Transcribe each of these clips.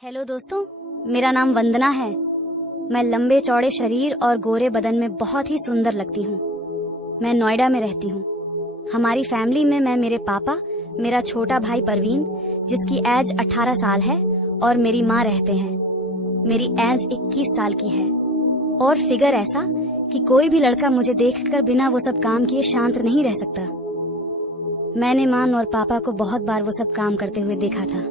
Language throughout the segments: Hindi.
हेलो दोस्तों, मेरा नाम वंदना है। मैं लंबे चौड़े शरीर और गोरे बदन में बहुत ही सुंदर लगती हूँ। मैं नोएडा में रहती हूँ। हमारी फैमिली में मैं, मेरे पापा, मेरा छोटा भाई परवीन जिसकी एज 18 साल है और मेरी माँ रहते हैं। मेरी एज 21 साल की है और फिगर ऐसा कि कोई भी लड़का मुझे देखकर बिना वो सब काम किए शांत नहीं रह सकता। मैंने माँ और पापा को बहुत बार वो सब काम करते हुए देखा था,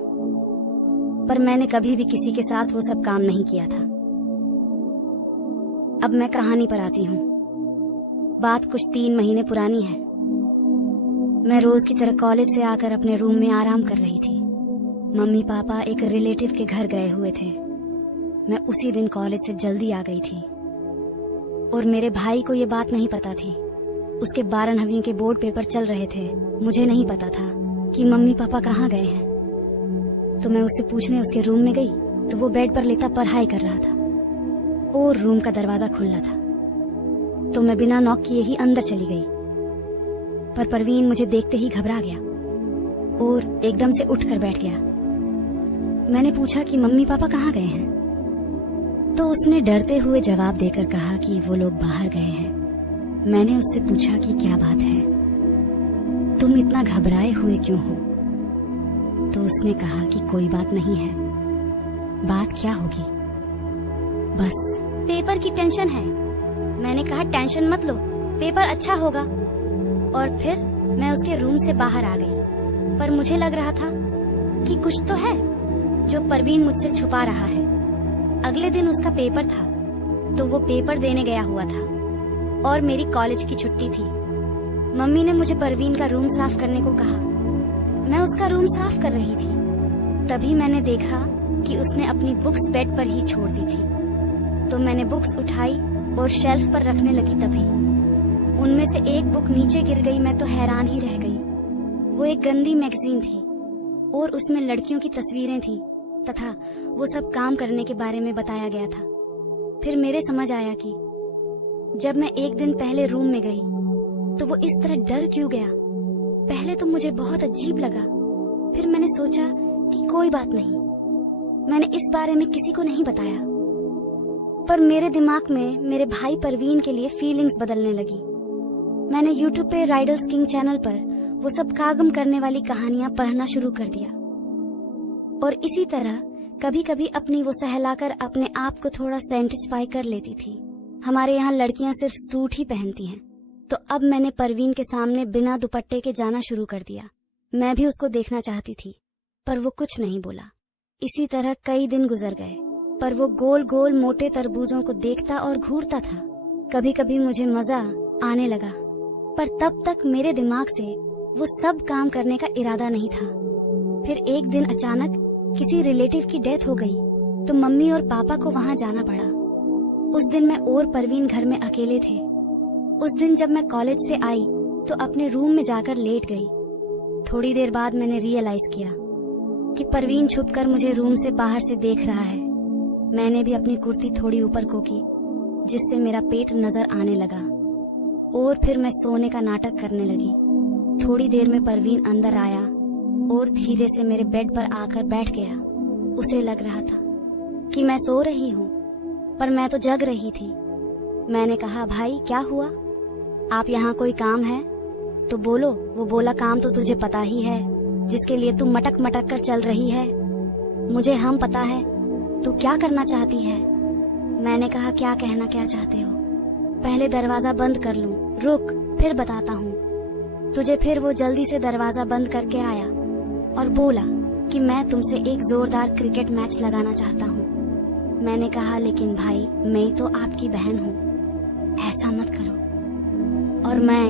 पर मैंने कभी भी किसी के साथ वो सब काम नहीं किया था। अब मैं कहानी पर आती हूँ। बात कुछ 3 महीने पुरानी है। मैं रोज की तरह कॉलेज से आकर अपने रूम में आराम कर रही थी। मम्मी पापा एक रिलेटिव के घर गए हुए थे। मैं उसी दिन कॉलेज से जल्दी आ गई थी और मेरे भाई को ये बात नहीं पता थी। उसके 12वीं के बोर्ड पेपर चल रहे थे। मुझे नहीं पता था कि मम्मी पापा कहाँ गए हैं, तो मैं उससे पूछने उसके रूम में गई तो वो बेड पर लेटा पढ़ाई कर रहा था और रूम का दरवाजा खुला था। तो मैं बिना नॉक किए ही अंदर चली गई, पर परवीन मुझे देखते ही घबरा गया और एकदम से उठकर बैठ गया। मैंने पूछा कि मम्मी पापा कहाँ गए हैं, तो उसने डरते हुए जवाब देकर कहा कि वो लोग बाहर गए हैं। मैंने उससे पूछा कि क्या बात है, तुम इतना घबराए हुए क्यों हो? तो उसने कहा कि कोई बात नहीं है। बात क्या होगी? बस पेपर की टेंशन है। मैंने कहा टेंशन मत लो, पेपर अच्छा होगा। और फिर मैं उसके रूम से बाहर आ गई, पर मुझे लग रहा था कि कुछ तो है जो परवीन मुझसे छुपा रहा है। अगले दिन उसका पेपर था, तो वो पेपर देने गया हुआ था और मेरी कॉलेज की छुट्टी थी। मम्मी ने मुझे परवीन का रूम साफ करने को कहा। मैं उसका रूम साफ कर रही थी, तभी मैंने देखा कि उसने अपनी बुक्स बेड पर ही छोड़ दी थी। तो मैंने बुक्स उठाई और शेल्फ पर रखने लगी। तभी उनमें से एक बुक नीचे गिर गई। मैं तो हैरान ही रह गई। वो एक गंदी मैगजीन थी और उसमें लड़कियों की तस्वीरें थी तथा वो सब काम करने के बारे में बताया गया था। फिर मेरे समझ आया कि जब मैं एक दिन पहले रूम में गई तो वो इस तरह डर क्यों गया। पहले तो मुझे बहुत अजीब लगा, फिर मैंने सोचा कि कोई बात नहीं। मैंने इस बारे में किसी को नहीं बताया, पर मेरे दिमाग में मेरे भाई परवीन के लिए फीलिंग्स बदलने लगी। मैंने यूट्यूब पे राइडल्स किंग चैनल पर वो सब कागम करने वाली कहानियां पढ़ना शुरू कर दिया और इसी तरह कभी कभी अपनी वो सहलाकर अपने आप को थोड़ा सेटिस्फाई कर लेती थी। हमारे यहाँ लड़कियां सिर्फ सूट ही पहनती हैं, तो अब मैंने परवीन के सामने बिना दुपट्टे के जाना शुरू कर दिया। मैं भी उसको देखना चाहती थी, पर वो कुछ नहीं बोला। इसी तरह कई दिन गुजर गए, पर वो गोल गोल मोटे तरबूजों को देखता और घूरता था। कभी कभी मुझे मजा आने लगा, पर तब तक मेरे दिमाग से वो सब काम करने का इरादा नहीं था। फिर एक दिन अचानक किसी रिलेटिव की डेथ हो गई, तो मम्मी और पापा को वहाँ जाना पड़ा। उस दिन मैं और परवीन घर में अकेले थे। उस दिन जब मैं कॉलेज से आई तो अपने रूम में जाकर लेट गई। थोड़ी देर बाद मैंने रियलाइज किया कि परवीन छुपकर मुझे रूम से बाहर से देख रहा है। मैंने भी अपनी कुर्ती थोड़ी ऊपर को की, जिससे मेरा पेट नजर आने लगा और फिर मैं सोने का नाटक करने लगी। थोड़ी देर में परवीन अंदर आया और धीरे से मेरे बेड पर आकर बैठ गया। उसे लग रहा था कि मैं सो रही हूँ, पर मैं तो जग रही थी। मैंने कहा, भाई क्या हुआ? आप यहाँ कोई काम है तो बोलो। वो बोला, काम तो तुझे पता ही है, जिसके लिए तू मटक मटक कर चल रही है। मुझे हम पता है तू क्या करना चाहती है। मैंने कहा, क्या कहना क्या चाहते हो? पहले दरवाजा बंद कर लूं? रुक, फिर बताता हूँ तुझे। फिर वो जल्दी से दरवाजा बंद करके आया और बोला कि मैं तुमसे एक जोरदार क्रिकेट मैच लगाना चाहता हूँ। मैंने कहा, लेकिन भाई मैं तो आपकी बहन हूँ, ऐसा मत करो। और मैं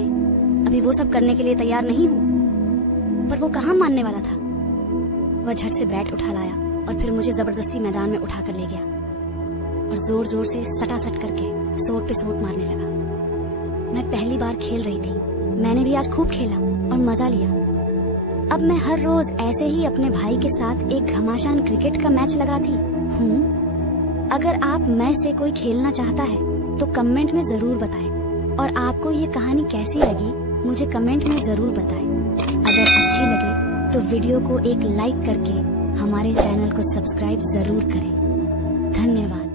अभी वो सब करने के लिए तैयार नहीं हूँ। पर वो कहाँ मानने वाला था। वह झट से बैट उठा लाया और फिर मुझे जबरदस्ती मैदान में उठाकर ले गया और जोर जोर से सटासट करके सोट पे सोट मारने लगा। मैं पहली बार खेल रही थी। मैंने भी आज खूब खेला और मजा लिया। अब मैं हर रोज ऐसे ही अपने भाई के साथ एक घमासान क्रिकेट का मैच लगाती हूँ। अगर आप मैं से कोई खेलना चाहता है तो कमेंट में जरूर बताएं और आपको ये कहानी कैसी लगी मुझे कमेंट में जरूर बताएं। अगर अच्छी लगे तो वीडियो को एक लाइक करके हमारे चैनल को सब्सक्राइब जरूर करें। धन्यवाद।